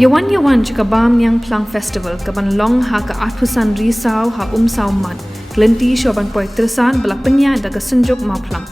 Yawan jika bam yang plang festival kaban long ha ka atpusan risau ha sau mat glenti shoban poi tersan bela penya daga senjuk mau plang.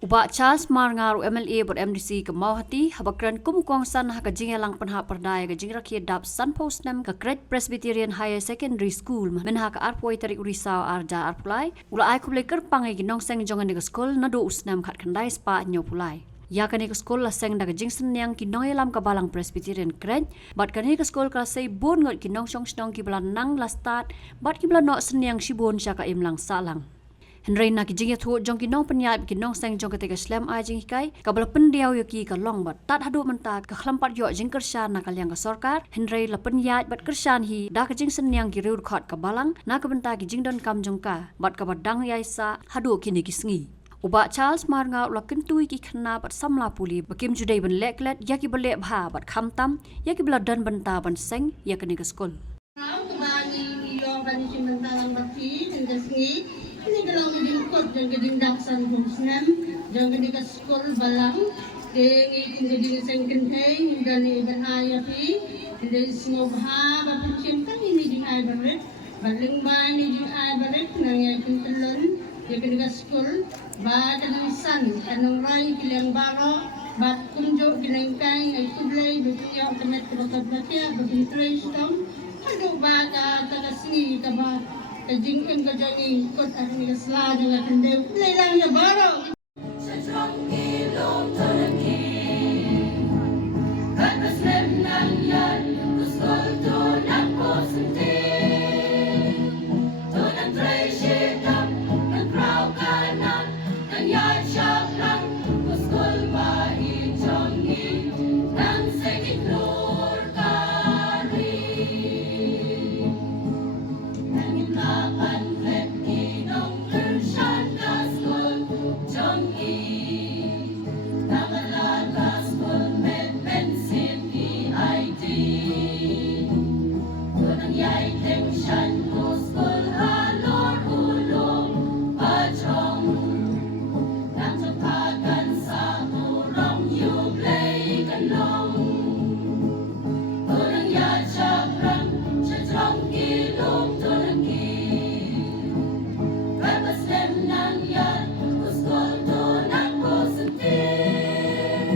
Uba Charles Marngaru MLA bot MDC ke mau hati habakran kumukong san ha ka jingelang penha perdaya ka jingra kia dap san post snem ka Kreit Presbyterian Higher Secondary School men ha ka arpoi tarik urisau arja arpulai ula ai kublai kerpangai ginong seng jongan ka skul na do usnem khat khandai spa nyopulai. Ya kani ke skul la seng daga jingsen yang kinong elam ka balang Presbyterian Kreit bat kani ke skul ka sei bon ngot kinong song snong ki blan nang la start bat ki blan no senyang shibon sya ka imlang salang. Henry na ki jingya thu jong kinong penyap kinong seng jong ka slam a jing kai ka bala pendiaw yo ki ka long bat tat hadu menta ka khlampat yo jing kershan na kalyang ka sarkar Henry la penyap bat kershan hi da ka jingsen yang ki rud khot ka balang na ka benta ki jingdon kam jong ka bat ka badang yaisa hadu kini ki sngi. Uba Charles Marngaru la kentui ki khna bat samla puli bakim judai ban leklet ya ki bale bha bat khamtam ya ki bla dan banta ban seng ya kani ka skul. Kembali iyo bani simentalang bati hingga sini ini kalau ngidin kot dan ngidin daksan snem dan ngidin ka skul balang ngidin sengken hei hingga ni ban ayapi hingga semua bha bapi cintan ini di ay baret baling ba ni di ay baret nang yakin telun ya kini ka skul ba kalisan anong rai kilang baro bat kunjo kilang kai ay kublay betuya temet bakat batia bakin trace dom ado ba ka tagasni ka ba kajingken ka jani kot ani ka sla nga kende lelang ya baro sa strong ilong tanaki kat snem nan yan skul to nak posente to nan trace dom nan crowd kanan nan yard shop lang skul ba ijongi nan second floor kari nan imlakan klet kinong kershan ka skul jongi nangalan ka skul med pensin EID tunang yay tension ko skul halor ulong pachong nang tapagan sa urong yublay kanong tunang yad syakran siya trong kilong tunang ki Repas snem nang yan uskol tunang posentin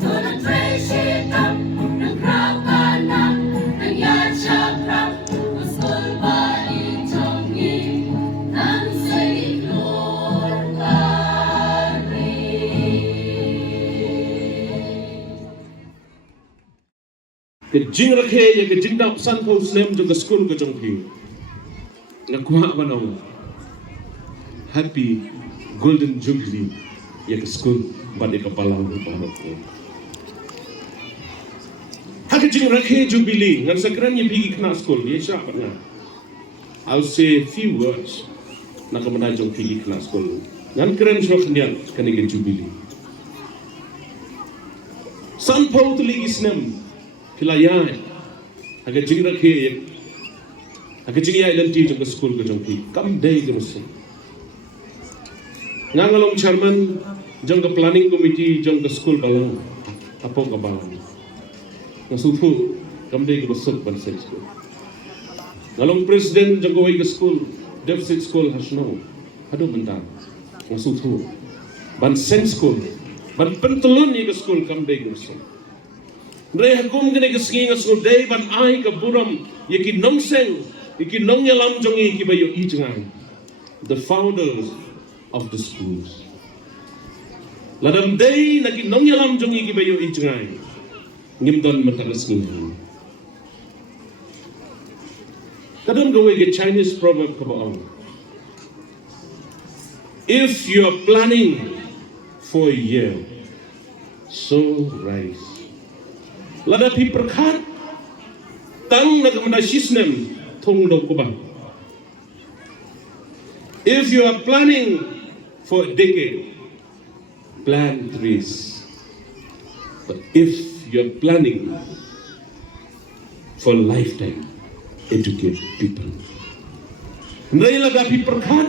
tunang tray shitam nang kraw kanan nang yad syakran uskol ba itongi nang seiklor kari. Ke jing rakhe ye ke jing dap san ho snem jong ka skul ka jong phi na kwa banong happy golden jubilee ye ke skul ban ka palang ko ko ha ke jing rakhe jubilee ngan sakran ye bigi kna skul ye sha ba I'll say a few words na ka mana jong bigi kna skul ngan kran shok nyan kan ke jubilee san po to ligi snem Hilayan, agak jing rakhe, agak jing ya ilanti jong skul ke jong pi, kam day ke musim. Ngangalong chairman jong ke planning committee jong ke skul balang, apa ke balang. Ngasufu kam day ke besok ban sen skul. Ngalong president jong ke skul, deficit skul hasno, aduh bentar. Ngasufu ban sen skul, ban pentelun ni ke skul kam day ke musim. Ray hakum kene kesing skul day ban ai ka buram yeki nongseng yeki nongyalam jongi ki bayo ijngai the founders of the schools ladam day naki nongyalam jongi ki bayo ijngai ngimdon mataresngi kadam go ge Chinese proverb ko if you are planning for a year so rise lada pi perkhat tang na kamada sisnem thong do ko ba if you are planning for a decade plan trees but if you are planning for a lifetime educate people ndai lada pi perkhat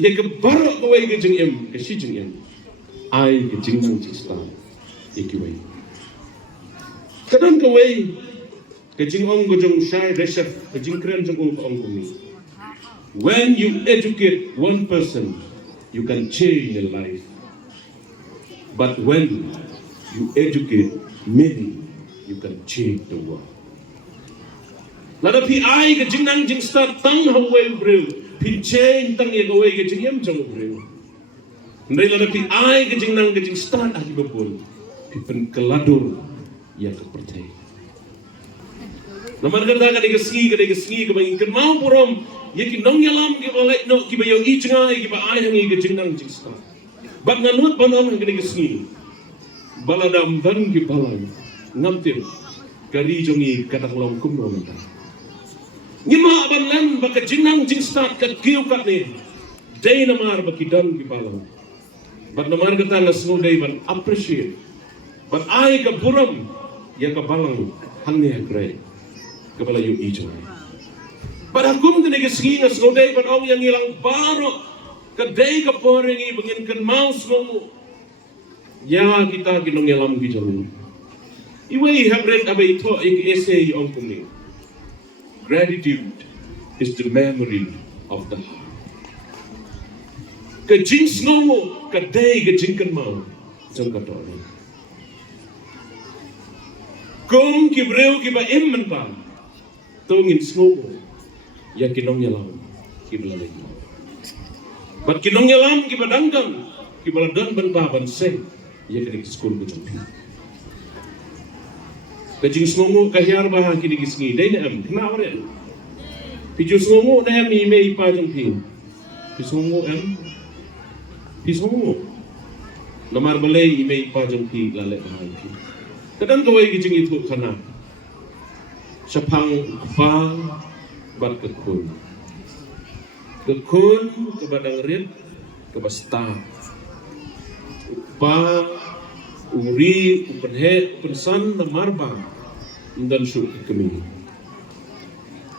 ye ke barok ko ke jing em ke si jing em ai ke jing nang chi sta ikiway. Kadang kaway, kajing ong gojong shy resep, kajing kren jong ong kumi. When you educate one person, you can change their life. But when you educate many, you can change the world. Lada pi ai kajing nang jing start tang haway brew, pi change tang ye kaway kajing yam jong brew. Ndai lada pi ai kajing nang kajing start aki babul, pi pen keladur ya kepercaya. Naman kata kadai kesengi kebangin kenal purom, ya kinong yalam kibalek no kibayo ijngai kiba ai hangi kajing nang jing start. Bat nganut banam kadai kesengi, baladam dan kibalang ngamtir kari jongi kadang long kumno mata. Ngima aban len baka jinang jing start kat kiu kat ni. Day namar bakidang kibalang. Bat namar kata ngasno day ban appreciate. Bat ai ka buram ya ka balang hangni Kreit. Kabala yu ijo. Bat akum kene kesengi ngasno day ban ong yang ilang baro ka day ka porengi bangin kan maus mo. Ya kita kinong yalam kijong. Iway habret abay to ik essay on kuni. Gratitude is the memory of the heart. Kajing snongo kaday kajing kan mau jong katori. Kung kibreu kiba imman pa tongin snongo ya kinong yalam kibalalay. But kinong yalam kiba danggang kibaladan ban baban seng ya kini skul kajong. Kajing snongo kahyar bah kini kisngi day na am kena awre. Piju snongo na am ime ipa jong pi. Pisongo am. Pisongo. Namar balay ime ipa jong pi lalek bah pi. Kadang kaway kajing itu kana. Sapang pa bat kekun. Kekun kebadang rit kebasta. Pa uri upenhe upensan namarba dan su kami.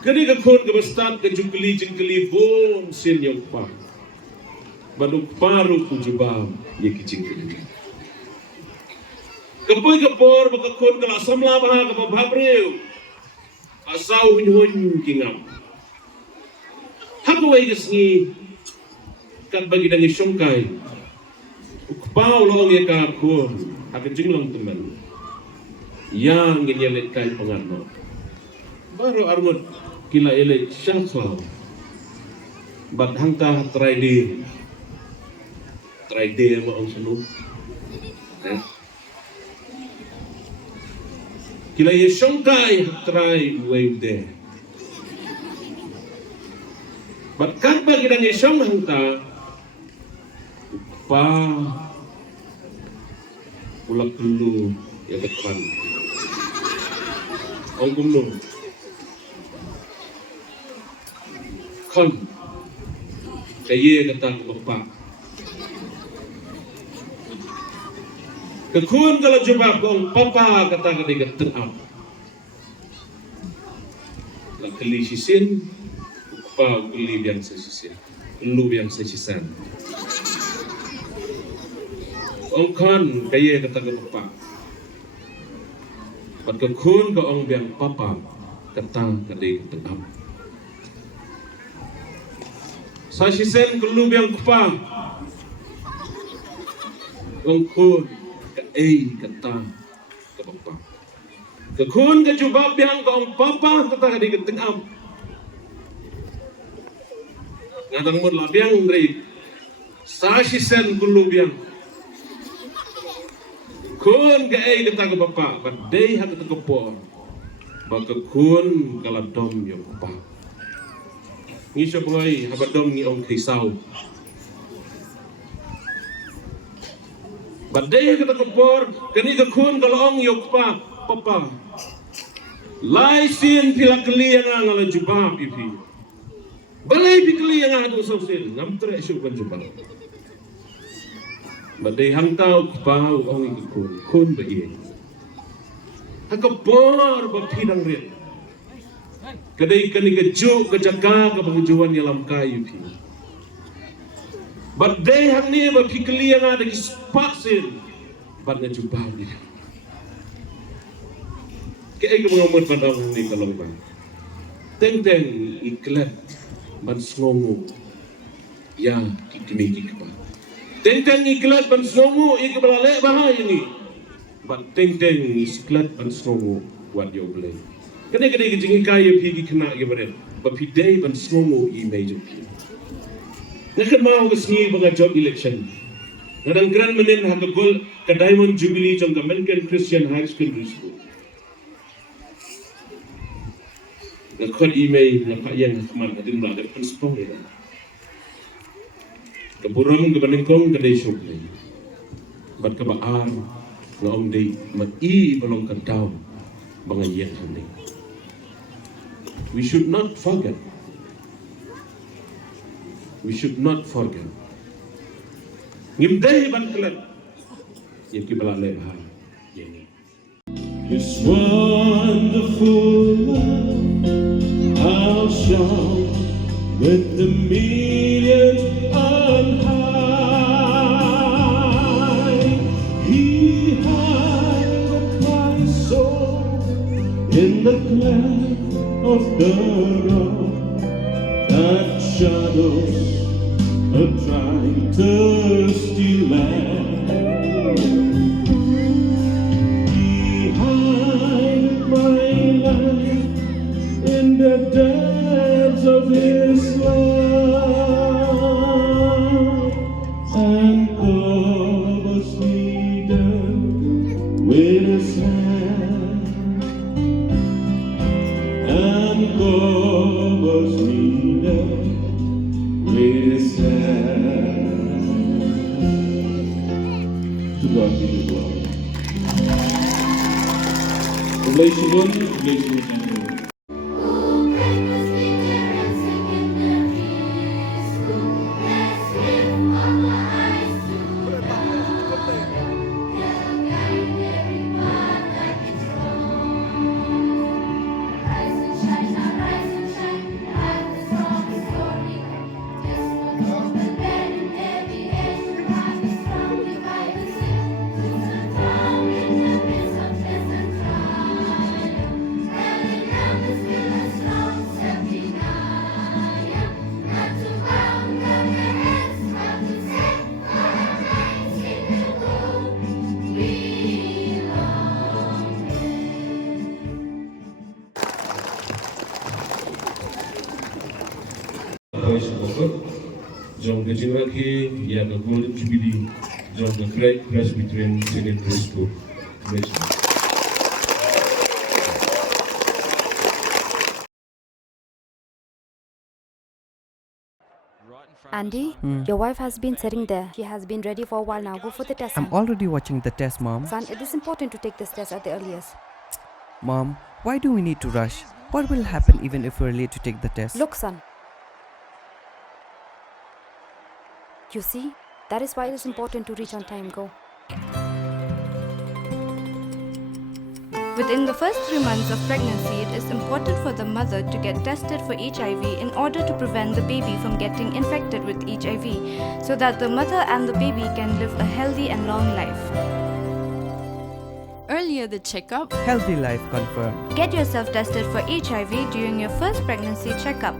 Kani kakon kebastan kejungkeli jengkeli bon sin yang pa. Baduk paru kujubam ye kijingkeli. Kapoy kapor bakakon kala samla bah kapabreu. Asau hunhun kingam. Hakaway kesni kan bagi dangi syongkai. Ukpau loong ye kakon. Akan jinglang teman yang ngeyelet kai pengarno baru armut kila elet syangklau bat hangta try day ma ang sunu kila ye syangkai try wave de bat kan bagi dan ye syang hangta pa ulak dulu ya depan. Ongkum lo. Kan kaya kata ke bapa. Kekun kalau jumpa kong papa kata ke dia terang. La keli sisin, pa keli yang sesisin, lu yang sesisan. Ong kan kaya kata ke papa. Pat kekun ke ong biang papa kata ke dia ketengam. Sasisen ke lu biang papa. Ong kun ke kata ke papa. Kekun ke jubab biang ke ong papa kata ke dia ketengam. Ngatang mut lah biang dari sasisen ke lu biang. Kun ke kata ke bapa, badai hak kata ke por, baka kun kala dom yo bapa. Ngi saboy habadom ngi ong kisau. Badai kata ke por, kani ke kun kala ong yo papa. Lai sin pila keliang ngala jubab ipi. Balai pi keliang adu sosil, ngam tre syuk ban jubab. Badai hangtau kepau ong ikut kun bayi. Hakapor bapidang rin. Kadai kani kejuk kejaga kepengujuan yalam kayu pi. Badai hang ni bapi keliang ada kispasin. ban na jubal ni. Kaya yung mga umat bandang ni kalong ba. Teng iklet ban sngongo ya kikimi kiba. Teng iklet ban sngongo ikabalale bahay ni. Ban teng iklet ban sngongo wat yo blay. Kani jingi kaya pigi kena gibaren. Ba pidai ban sngongo I major pi. Nakan mau kesni banga job election. Ngadang grand menin hakagol ka Diamond Jubilee jong American Christian High School. Nakon email na kayang kaman adin mula ada penspong ya. Keburam kebaningkong kedai shoplay. Bat kebaar na om day mati balong kentau bangayan kami. We should not forget. We should not forget. Ngimday ban kelat. Yang kibala lebah ini. This wonderful love I'll shout with the millions on high. He hid my soul in the cleft of the rock. That shadows a dry, thirsty land. He hid my life in the depths of His love and covers me down with His hand and covers me down with His hand. To God be the glory. Revelation 1, Revelation 2. Jom kejingan ke ya ke Golden Jubilee jom ke Kreit Presbyterian Secondary School. Andy, your wife has been sitting there. She has been ready for a while now. Go for the test. I'm already watching the test, Mom. Son, it is important to take this test at the earliest. Mom, why do we need to rush? What will happen even if we're late to take the test? Look, son. You see, that is why it is important to reach on time. Go. Within the first 3 months of pregnancy, it is important for the mother to get tested for HIV in order to prevent the baby from getting infected with HIV, so that the mother and the baby can live a healthy and long life. Earlier the checkup. Healthy life confirmed. Get yourself tested for HIV during your first pregnancy checkup.